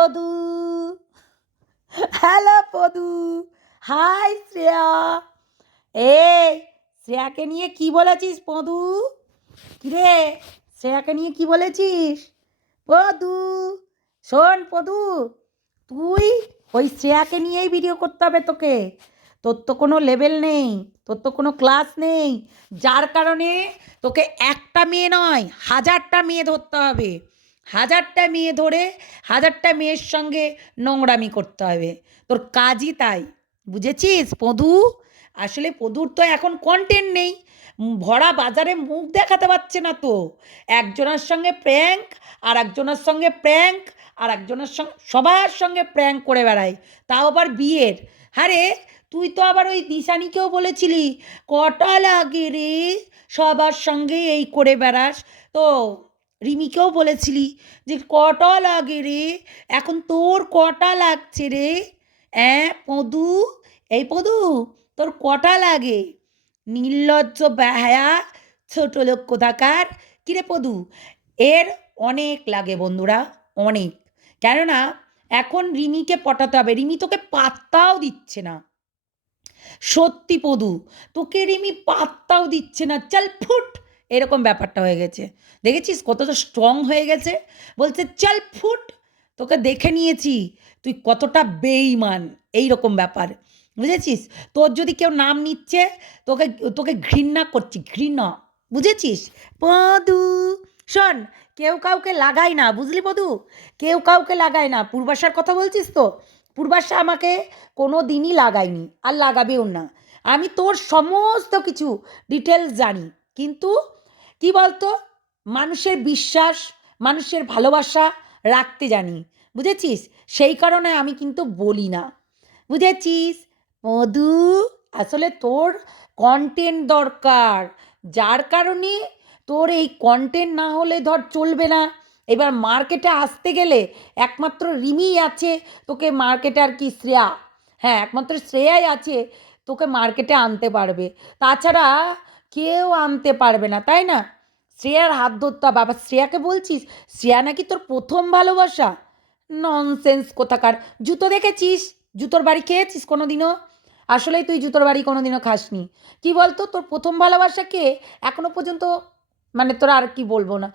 পদু। Hello Podu. Hi Shreya. এই, শ্রেয়াকে নিয়ে কি বলেছিস পদু? কিরে, শ্রেয়াকে নিয়ে কি বলেছিস? পদু, শোন পদু, তুই ওই শ্রেয়াকে নিয়েই ভিডিও করতে হবে তোকে। তোর তো কোনো লেভেল নেই, তোর তো কোনো ক্লাস নেই। যার কারণে তোকে একটা মেয়ে নয়, হাজারটা মেয়ে ধরতে হবে। হাজারটা মেয়ে ধরে হাজারটা মেয়ের সঙ্গে নোংরামি করতে হবে। তোর কাজই তাই, বুঝেছিস? পদু, আসলে পদুর তো এখন কন্টেন্ট নেই। ভরা বাজারে মুখ দেখাতে পারছে না তো। একজনের সঙ্গে প্র্যাঙ্ক আর একজনের সঙ্গে প্র্যাঙ্ক আর একজনের সঙ্গে, সবার সঙ্গে প্র্যাঙ্ক করে বেড়ায়। তাও আবার বিয়ের। আরে, তুই তো আবার ওই দিশানিকেও বলেছিলি, কটা লাগে রে? সবার সঙ্গে এই করে বেড়াস। তো রিমিকেও বলেছিলি যে, কটা লাগে রে? এখন তোর কটা লাগছে রে? অ্যাঁ, পদু, এই পদু, তোর কটা লাগে? নির্লজ্জ বেহায়া, ছোট লোক কোথাকার? কিরে পদু, এর অনেক লাগে বন্ধুরা, অনেক। কেননা, এখন রিমিকে পটাতে হবে। রিমি তোকে পাত্তাও দিচ্ছে না। সত্যি পদু, তোকে রিমি পাত্তাও দিচ্ছে না। চল ফুট এরকম ব্যাপারটা হয়ে গেছে। দেখেছিস কতটা স্ট্রং হয়ে গেছে? বলছে, চল ফুট, তোকে দেখে নিয়েছি, তুই কতটা বেইমান এই রকম ব্যাপার। বুঝেছিস? তোর যদি কেউ নাম নিচ্ছে, তোকে তোকে ঘৃণা করছি, ঘৃণা। বুঝেছিস? পদু, শোন, কেউ কাউকে লাগায় না, বুঝলি পদু? কেউ কাউকে লাগায় না। পূর্বাশার কথা বলছিস তো? পূর্বাশা আমাকে কোনো দিনই লাগায়নি, আর লাগাবেও না। আমি তোর সমস্ত কিছু ডিটেলস জানি, কিন্তু কি বলতো? মানুষের বিশ্বাস, মানুষের ভালোবাসা রাখতে জানি। বুঝেছিস? সেই কারণে আমি কিন্তু বলি না। বুঝেছিস? মধু আসলে তোর কন্টেন্ট দরকার। যার কারণে তোর এই কন্টেন্ট না হলে ধর চলবে না। এবার মার্কেটে আসতে গেলে একমাত্র রিমিই আছে, তোকে মার্কেটে আর কি শ্রেয়া। হ্যাঁ একমাত্র শ্রেয়াই আছে, তোকে মার্কেটে আনতে পারবে। তাছাড়া কেউ আনতে পারবে না, তাই না? শ্রেয়ার হাত ধরতে আবার শ্রেয়াকে বলছিস, শ্রেয়া নাকি তোর প্রথম ভালোবাসা? ননসেন্স কোথাকার। জুতো দেখেছিস? জুতোর বাড়ি খেয়েছিস কোনো দিনও আসলেই তুই জুতোর বাড়ি কোনো দিনও খাসনি। কী বলতো, তোর প্রথম ভালোবাসাকে এখনও পর্যন্ত মানে তোরা আর কি বলব না।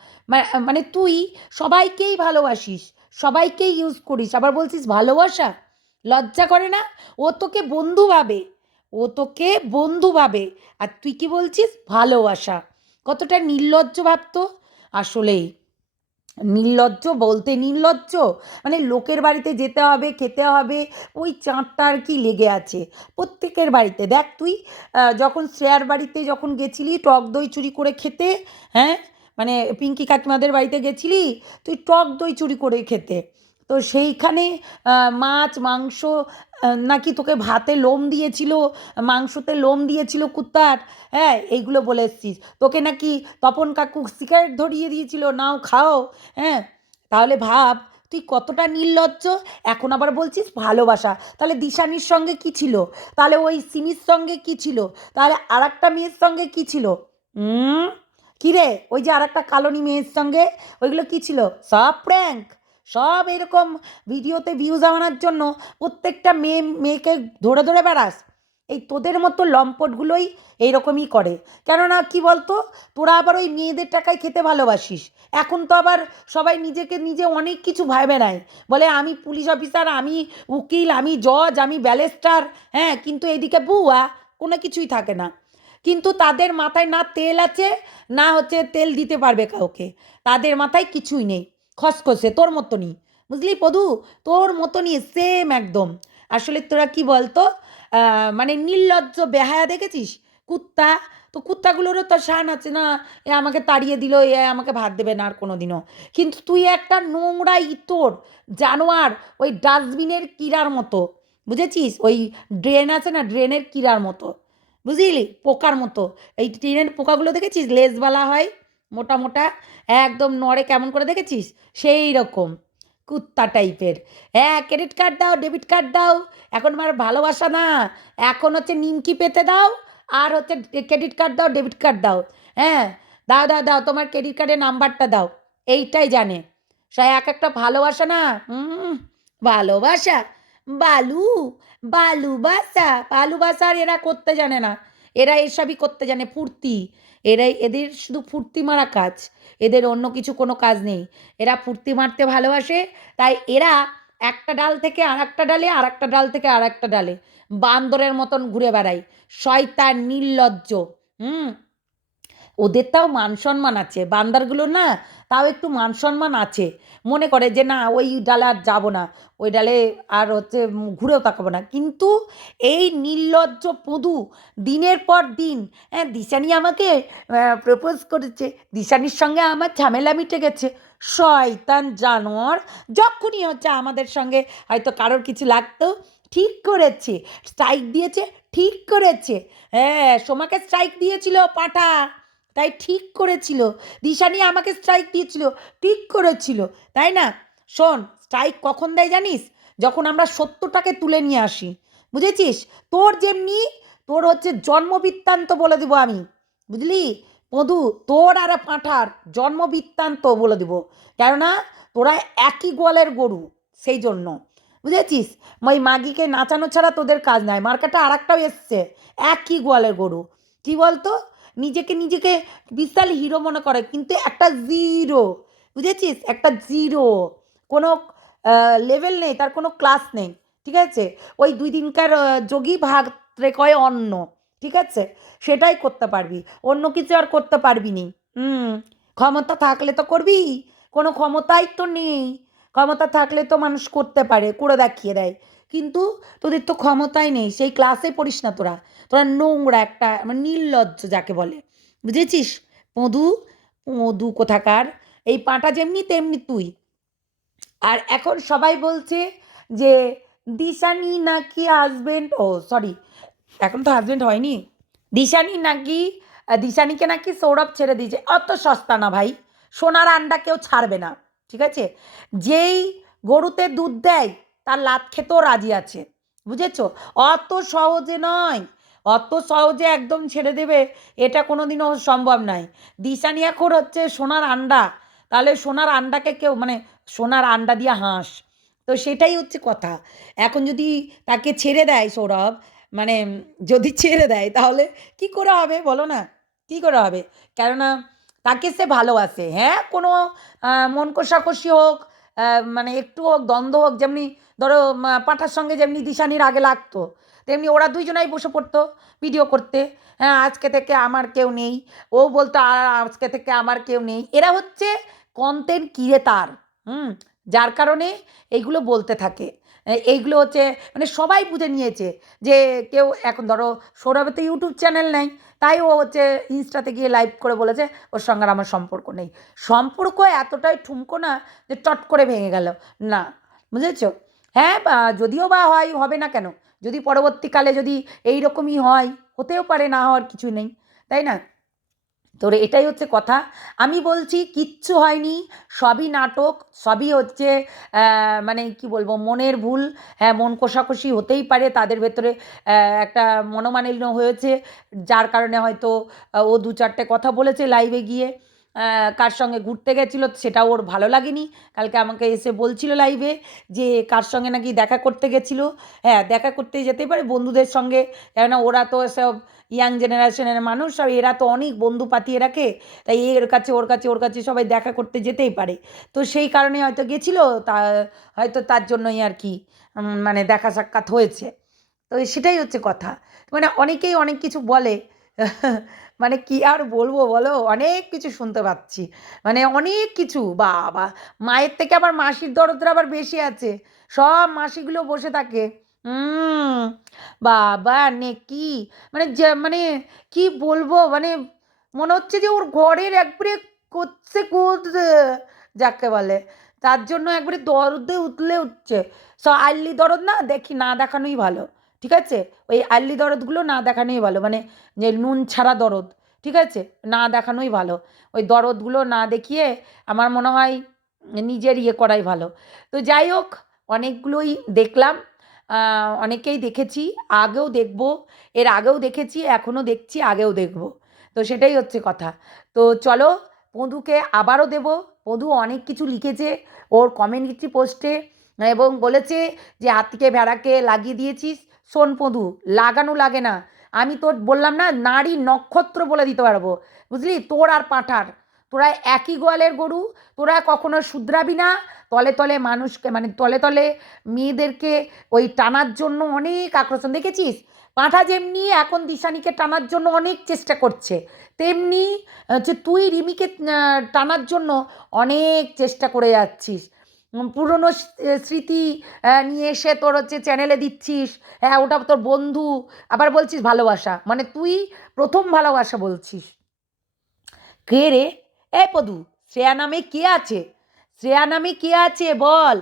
মানে তুই সবাইকেই ভালোবাসিস, সবাইকেই ইউজ করিস। আবার বলছিস ভালোবাসা? লজ্জা করে না? ও তোকে বন্ধু ভাবে। ও তোকে বন্ধু ভাবে। আর তুই কি বলছিস? ভালোবাসা। কতটা নির্লজ্জ ভাবতো আসলেই নির্লজ্জ বলতে নির্লজ্জ? মানে লোকের বাড়িতে যেতে হবে, খেতে হবে, ওই চাঁদটা আর কি লেগে আছে। প্রত্যেকের বাড়িতে। দেখ তুই যখন শ্রেয়ার বাড়িতে যখন গেছিলি, টক দই চুরি করে খেতে হ্যাঁ? মানে পিঙ্কি কাকিমাদের বাড়িতে গেছিলি, তুই টক দই চুরি করে খেতে। তো সেইখানে মাছ, মাংস নাকি তোকে ভাতে লোম দিয়েছিল? মাংসতে লোম দিয়েছিল কুত্তার? হ্যাঁ এইগুলো বলে এসছিস। তোকে নাকি তপন কাকু সিগারেট ধরিয়ে দিয়েছিল? নাও, খাও। হ্যাঁ তাহলে ভাব, তুই কতটা নির্লজ্জ? এখন আবার বলছিস ভালোবাসা। তাহলে দিশানির সঙ্গে কি ছিল? তাহলে ওই সিমির সঙ্গে কি ছিল? তাহলে আর একটা মেয়ের সঙ্গে কি ছিল? হুম কী রে ওই যে আর একটা কালনি মেয়ের সঙ্গে? ওইগুলো কি ছিল? সব প্র্যাঙ্ক সব এরকম ভিডিওতে ভিউজ আনার জন্য প্রত্যেকটা মেয়ে, মেয়েকে ধরে ধরে বেড়াস। এই তোদের মতো লম্পটগুলোই এইরকমই করে। কেননা কি বলতো? তোরা আবার ওই মেয়েদের টাকায় খেতে ভালোবাসিস। এখন তো আবার সবাই নিজেকে নিজে অনেক কিছু ভাবে নেয়। বলে আমি পুলিশ অফিসার, আমি উকিল, আমি জজ আমি ব্যালেস্টার হ্যাঁ কিন্তু এদিকে বুয়া কোনো কিছুই থাকে না। কিন্তু তাদের মাথায় না তেল আছে, না হচ্ছে তেল দিতে পারবে কাউকে। তাদের মাথায় কিছুই নেই। খসখসে তোর মতনই। বুঝলি পদু? তোর মতনই সেম একদম। আসলে তোরা কি বলতো? মানে নির্লজ্জ বেহায়া দেখেছিস? কুত্তা? তো কুত্তাগুলোরও তো শান আছে না? এ আমাকে তাড়িয়ে দিল, এ আমাকে ভাত দেবে না আর কোনো দিনও কিন্তু তুই একটা নোংরা ইতর, জানোয়ার, ওই ডাস্টবিনের কিরার মতো। বুঝেছিস? ওই ড্রেন আছে না? ড্রেনের কিরার মতো। বুঝলি? পোকার মতো। এই ট্রেনের পোকাগুলো দেখেছিস? লেজবালা হয়। মোটা মোটা একদম নড়ে কেমন করে দেখেছিস? সেই রকম কুত্তা টাইপের। হ্যাঁ ক্রেডিট কার্ড দাও, ডেবিট কার্ড দাও। এখন আমার ভালোবাসা না। এখন হচ্ছে নিমকি পেতে দাও আর হচ্ছে ক্রেডিট কার্ড দাও, ডেবিট কার্ড দাও। হ্যাঁ দাও দাও দাও, তোমার ক্রেডিট কার্ডের নাম্বারটা দাও। এইটাই জানে। সে এক একটা ভালোবাসা না? ভালোবাসা? বালু? বালুবাসা? বালুবাসা আর এরা করতে জানে না। এরা এসবই করতে জানে, ফুর্তি। এরাই, এদের শুধু ফুর্তি মারা কাজ। এদের অন্য কিছু কোনো কাজ নেই। এরা ফুর্তি মারতে ভালোবাসে, তাই এরা একটা ডাল থেকে আর একটা ডালে আর একটা ডাল থেকে আর একটা ডালে বান্দরের মতন ঘুরে বেড়ায়। শয়তান নির্লজ্জ, হুম? ওদের তাও মান সম্মান আছে। বান্দারগুলো না, তাও একটু মান সম্মান আছে। মনে করে যে, না, ওই ডালে আর যাব না। ওই ডালে আর হচ্ছে ঘুরেও তাকাবো না। কিন্তু এই নির্লজ্জ পদু দিনের পর দিন হ্যাঁ দিশানি আমাকে প্রপোজ করেছে। দিশানির সঙ্গে আমার ঝামেলা মিটে গেছে। শয়তান জানোয়ার, যখনই হচ্ছে আমাদের সঙ্গে হয়তো কারোর কিছু লাগতো, ঠিক করেছে। স্ট্রাইক দিয়েছে, ঠিক করেছে। হ্যাঁ সোমাকে স্ট্রাইক দিয়েছিল পাঠা। তাই ঠিক করেছিল। দিশা নিয়ে আমাকে স্ট্রাইক দিয়েছিল, ঠিক করেছিল, তাই না? শোন স্ট্রাইক কখন দেয় জানিস? যখন আমরা সত্যটাকে তুলে নিয়ে আসি। বুঝেছিস? তোর যেমনি, তোর হচ্ছে জন্মবৃত্তান্ত বলে দেবো আমি। বুঝলি? মধু, তোর আর পাঁঠার জন্মবৃত্তান্ত বলে দেবো। কেননা, তোরা একই গোয়ালের গরু, সেই জন্য। বুঝেছিস? ওই মাগিকে নাচানো ছাড়া তোদের কাজ নাই। মার্কাটা আর একটাও এসছে। একই গোয়ালের গরু। কি বলতো? নিজেকে নিজেকে বিশাল হিরো মনে করে, কিন্তু একটা জিরো বুঝেছিস? একটা জিরো কোনো লেভেল নেই, তার কোনো ক্লাস নেই, ঠিক আছে? ওই দুই দিনকার যোগী ভাগ কয় অন্ন, ঠিক আছে? সেটাই করতে পারবি, অন্য কিছু আর করতে পারবি নি, হুম? ক্ষমতা থাকলে তো করবি, কোনো ক্ষমতাই তো নেই, ক্ষমতা থাকলে তো মানুষ করতে পারে করে দেখিয়ে দেয়। কিন্তু তোদের তো ক্ষমতাই নেই, সেই ক্লাসে পড়িস না তোরা। তোরা নোংরা একটা মানে নির্লজ্জ যাকে বলে। বুঝেছিস? পদু পদু কোথাকার? এই পাঁটা যেমনি তেমনি তুই। আর এখন সবাই বলছে যে, দিশানি নাকি হাজবেন্ড ও সরি এখন তো হাজবেন্ড হয়নি। দিশানি নাকি, দিশানিকে নাকি সৌরভ ছেড়ে দিয়েছে। অত সস্তা না ভাই, সোনার আন্ডা কেউ ছাড়বে না, ঠিক আছে? যেই গরুতে দুধ দেয় তার লাত খেতেও রাজি আছে, বুঝেছ? অত সহজে নয়, অত সহজে একদম ছেড়ে দেবে, এটা কোনো দিনও সম্ভব নয় দিশানি এখন হচ্ছে সোনার আন্ডা, তাহলে সোনার আন্ডাকে কেউ মানে সোনার আন্ডা দিয়ে হাঁস। তো সেটাই হচ্ছে কথা। এখন যদি তাকে ছেড়ে দেয় সৌরভ মানে যদি ছেড়ে দেয়, তাহলে কি করে হবে বলো না? কি করে হবে? কেননা তাকে সে ভালোবাসে হ্যাঁ? কোনো মন কষাকষি হোক মানে একটু হোক, দ্বন্দ্ব হোক, যেমনি ধরো পাঠার সঙ্গে যেমনি দিশানির আগে লাগতো, তেমনি ওরা দুইজনাই বসে পড়তো ভিডিও করতে। হ্যাঁ আজকে থেকে আমার কেউ নেই, ও বলতো, "আর আজকে থেকে আমার কেউ নেই। এরা হচ্ছে কন্টেন্ট ক্রিয়েটার হুম, যার কারণে এইগুলো বলতে থাকে। এইগুলো হচ্ছে মানে সবাই বুঝে নিয়েছে যে কেউ, এখন ধরো সৌরভে তো ইউটিউব চ্যানেল নেই, তাই ও হচ্ছে ইনস্টাতে গিয়ে লাইভ করে বলেছে, ওর সঙ্গে আমার সম্পর্ক নেই। সম্পর্ক এতটাই ঠুমকো না যে চট করে ভেঙে গেল। না, বুঝেছ? হ্যাঁ যদিও বা হয়, হবে না কেন? যদি পরবর্তীকালে যদি এই রকমই হয়, হতেও পারে, না হওয়ার কিছু নেই, তাই না? তোর এটাই হচ্ছে কথা। আমি বলছি কিচ্ছু হয়নি, সবই নাটক, সবই হচ্ছে মানে কি বলব, মনের ভুল। হ্যাঁ মন কষাকষি হতেই পারে, তাদের ভেতরে একটা মনোমালিন্য হয়েছে, যার কারণে হয়তো ও দু চারটে কথা বলেছে লাইভে গিয়ে। কার সঙ্গে ঘুরতে গেছিল সেটা ওর ভালো লাগেনি। কালকে আমাকে এসে বলছিল লাইভে যে কার সঙ্গে নাকি দেখা করতে গেছিল। হ্যাঁ দেখা করতে যেতেই পারে বন্ধুদের সঙ্গে। কেননা ওরা তো সব ইয়াং জেনারেশনের মানুষ আর এরা তো অনেক বন্ধু পাতিয়ে রাখে। তাই এর কাছে, ওর কাছে ওর কাছে সবাই দেখা করতে যেতেই পারে। তো সেই কারণে হয়তো গেছিল, তা হয়তো তার জন্যই আর কি মানে দেখা সাক্ষাৎ হয়েছে। তো সেটাই হচ্ছে কথা। মানে অনেকেই অনেক কিছু বলে। মানে কি আর বলব বলো? অনেক কিছু শুনতে পাচ্ছি। মানে অনেক কিছু। বাবা! মায়ের থেকে আবার মাসির দরদরা আবার বেশি আছে। সব মাসিগুলো বসে থাকে। হুম বাবা নেকি মানে যে মানে কি বলব? মানে মনে হচ্ছে যে ওর ঘরের একবারে করছে কুদ যাকে বলে। তার জন্য একবারে দরদে উতলে উঠছে। সো আল্লি দরদ না? দেখি না দেখানোই ভালো। ঠিক আছে? ওই আল্লি দরদগুলো না দেখানোই ভালো মানে যে নুন ছাড়া দরদ, ঠিক আছে? না দেখানোই ভালো। ওই দরদগুলো না দেখিয়ে আমার মনে হয় নিজের ইয়ে করাই ভালো। তো যাই হোক, অনেকগুলোই দেখলাম অনেকেই দেখেছি, আগেও দেখব, এর আগেও দেখেছি, এখনও দেখছি, আগেও দেখব। তো সেটাই হচ্ছে কথা। তো চলো, পদুকে আবারও দেব। পদু অনেক কিছু লিখেছে, ওর কমিউনিটি পোস্টে এবং বলেছে যে হাতিকে, ভেড়াকে লাগিয়ে দিয়েছিস। শোন পদু, লাগানো লাগে না। আমি তোর, বললাম না, নারী নক্ষত্র বলে দিতে পারব। বুঝলি? তোর আর পাঁঠার। তোরা একই গোয়ালের গরু, তোরা কখনো শুধরাবি না। তলে তলে মানুষকে মানে তলে তলে মেয়েদেরকে ওই টানার জন্য অনেক আকর্ষণ দেখেছিস? পাঁঠা যেমনি এখন দিশানিকে টানার জন্য অনেক চেষ্টা করছে, তেমনি হচ্ছে তুই রিমিকে টানার জন্য অনেক চেষ্টা করে যাচ্ছিস। পুরনো স্মৃতি নিয়ে এসে তোর হচ্ছে চ্যানেলে দিচ্ছিস হ্যাঁ ওটা তোর বন্ধু, আবার বলছিস ভালোবাসা। মানে তুই প্রথম ভালোবাসা বলছিস। কে রে? এ পদু, শ্রেয়া নামে কে আছে? শ্রেয়া নামে কে আছে বল?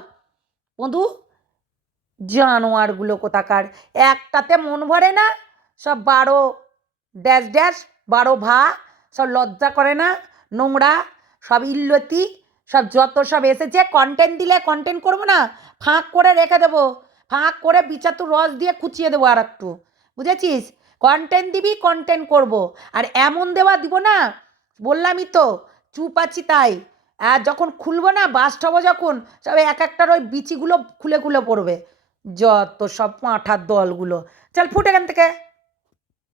পদু, জানোয়ারগুলো কোথাকার? একটাতে মন ভরে না, সব বারো ড্যাশ ড্যাশ, বারো ভা, সব লজ্জা করে না, নোংরা, সব ইল্লতি। সব যত সব এসেছে কন্টেন্ট দিলে কন্টেন্ট করব না, ফাঁক করে রেখে দেবো। ফাঁক করে বিচাতু রস দিয়ে কুচিয়ে দেবো আর একটু বুঝেছিস? কন্টেন্ট দিবি কন্টেন্ট করব। আর এমন দেওয়া দিব না, বললামই তো, চুপ আছি তাই। আর যখন খুলবো না বাস্ট হব যখন, সব এক একটার ওই বিচিগুলো খুলে খুলে পড়বে। যত সব পাঁঠার দলগুলো। চল, ফুট এখান থেকে।